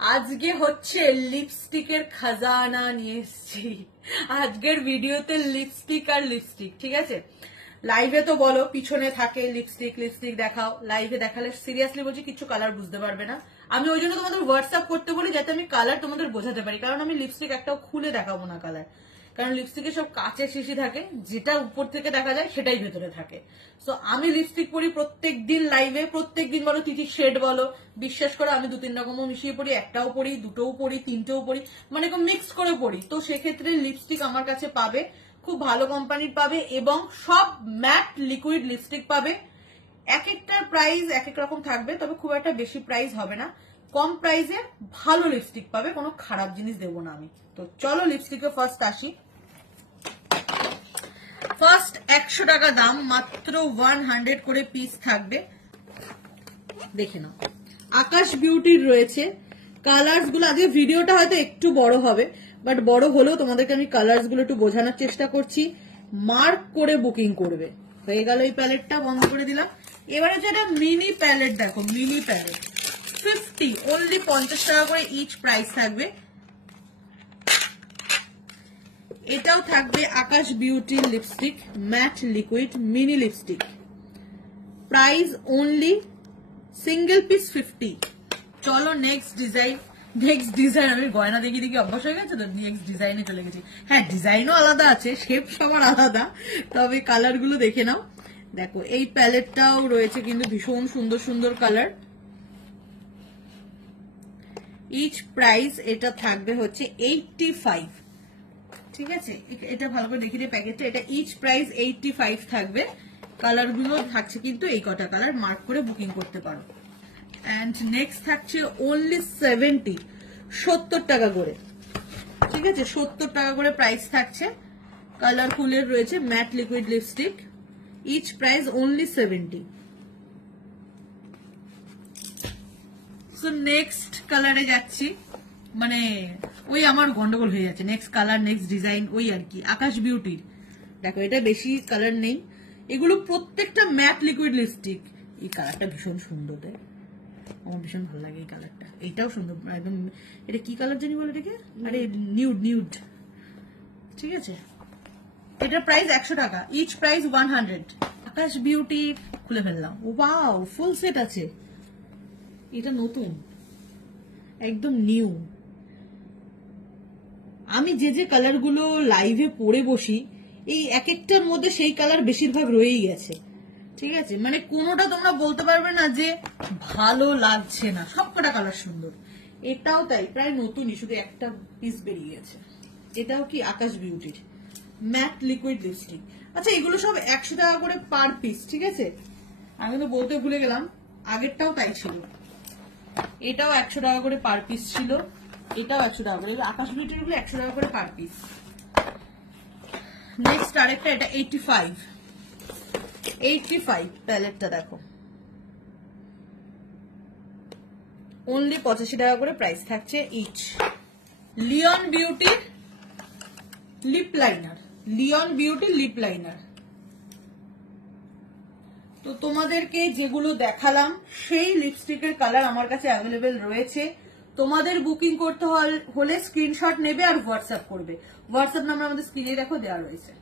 আজকে হচ্ছে লিপস্টিকের খাজানা নিয়ে এসেছি। আজকের ভিডিওতে লিপস্টিক আর লিপস্টিক, ঠিক আছে। লাইভে তো বলো পিছনে থাকে লিপস্টিক লিপস্টিক দেখাও, লাইভে দেখালে সিরিয়াসলি বলছি কিছু কালার বুঝতে পারবে না। আমি ওই জন্য তোমাদের হোয়াটসঅ্যাপ করতে বলি যাতে আমি কালার তোমাদের বোঝাতে পারি, কারণ আমি লিপস্টিক একটাও খুলে দেখাবো না কালার, কারণ লিপস্টিকে সব কাঁচের শিশি থাকে, যেটা উপর থেকে দেখা যায় সেটাই ভেতরে থাকে। সো আমি লিপস্টিক পরি প্রত্যেক দিন লাইভে, প্রত্যেক দিন বলো তিথি শেড বলো, বিশ্বাস করো আমি 2-3 রকমও মিশিয়ে পড়ি, একটাও পড়ি, দুটোও পড়ি, তিনটেও পড়ি, মানে মিক্স করে পড়ি। তো সেক্ষেত্রে লিপস্টিক আমার কাছে পাবে খুব ভালো কোম্পানির পাবে, এবং সব ম্যাট লিকুইড লিপস্টিক পাবে। এক একটার প্রাইস এক এক রকম থাকবে, তবে খুব একটা বেশি প্রাইস হবে না, কম প্রাইসে ভালো লিপস্টিক পাবে, কোনো খারাপ জিনিস দেবো না আমি। তো চলো লিপস্টিকে ফার্স্ট আসি। ফার্স্ট 100 টাকা দাম, মাত্র 100 করে পিস থাকবে, দেখে নাও। আকাশ বিউটির রয়েছে কালার্স গুলো। আজকে ভিডিওটা হয়তো একটু বড় হবে, বাট বড় হলেও তোমাদেরকে আমি কালার্স গুলো একটু বোঝানোর চেষ্টা করছি। মার্ক করে বুকিং করবে। হয়ে গেল এই প্যালেটটা, বন্ধ করে দিলাম। এবারে যেটা মিনি প্যালেট দেখো, মিনি প্যালেট 50, অনলি 50 টাকা করে ইচ প্রাইস থাকবে। এটাও থাকবে Akash beauty lipstick matte liquid mini lipstick, price only single piece 50। চলো নেক্সট ডিজাইন। নেক্সট ডিজাইন আমি গয়না দেখি দেখি অভ্যাস হয়ে গেছে, তো নেক্সট ডিজাইনে চলে গেছি। হ্যাঁ, ডিজাইনও আলাদা আছে, শেপ সবার আলাদা, তবে কালার গুলো দেখে নাও। দেখো এই প্যালেটটাও রয়েছে কিন্তু ভীষণ সুন্দর সুন্দর কালার। ইচ প্রাইস এটা থাকবে হচ্ছে 85, ঠিক আছে। এটা ভালো করে দেখি প্যাকেটটা, এটা ইচ প্রাইস 85 থাকবে। কালার গুলো থাকছে কিন্তু এই কটা কালার, মার্ক করে বুকিং করতে পারো। এন্ড নেক্সট থাকছে অনলি 70 টাকা করে, ঠিক আছে। 70 টাকা করে প্রাইস থাকছে। কালারফুলের রয়েছে matte liquid lipstick, each price only 70। So next কালারে যাচ্ছি, মানে ওই আমার গন্ডগোল হয়ে যাচ্ছে, নেক্সট কালার নেক্সট ডিজাইন ওই আর কি। আকাশ বিউটির দেখো, এটা বেশি কালার নেই, এগুলো প্রত্যেকটা ম্যাট লিকুইড লিপস্টিক। এই কালারটা ভীষণ সুন্দর, আমার ভীষণ ভালো লাগে এই কালারটা। এইটাও সুন্দর একদম। এটা কি কালার জানি বলে এটাকে, আরে নিউড নিউড, ঠিক আছে। এটার প্রাইস 100 টাকা, ইচ প্রাইস 100। আকাশ বিউটি খুলে ফেললাম, ওয়াও ফুল সেট আছে, এটা নতুন একদম নিউ। আমি যে যে কালার গুলো লাইভে পরে বসি, এই এক একটার মধ্যে সেই কালার বেশিরভাগ রয়েই গেছে, ঠিক আছে। মানে কোনোটা তোমরা বলতে পারবে না যে ভালো লাগছে না, সবকটা কালার সুন্দর। এটাও তাই, প্রায় নতুনই, শুধু একটা পিস বেরিয়ে গেছে। এটাও কি আকাশ বিউটির ম্যাট লিকুইড লিপস্টিক। আচ্ছা, এগুলো সব 100 টাকা করে পার পিস, ঠিক আছে। আমি তো বলতে ভুলে গেলাম, আগেরটাও তাই ছিল। এটাও 100 টাকা করে পার পিস ছিল, এটাও 100 টাকা করে। আকাশ বিউটির গুলো 100 টাকা করে পার পিস। নেক্সট আরেকটা, এটা 85 প্যালেটটা দেখো, অনলি 85 টাকা করে প্রাইস থাকছে ইচ। লিওন বিউটির lip liner, Leon beauty lip liner. তো তোমাদেরকে যেগুলো দেখালাম সেই লিপস্টিকের কালার আমার কাছে অ্যাভেলেবেল রয়েছে। তোমাদের বুকিং করতে হলে স্ক্রিনশট নেবে আর হোয়াটসঅ্যাপ করবে। হোয়াটসঅ্যাপ নাম্বার আমাদের স্ক্রিনে দেখো দেওয়া রয়েছে।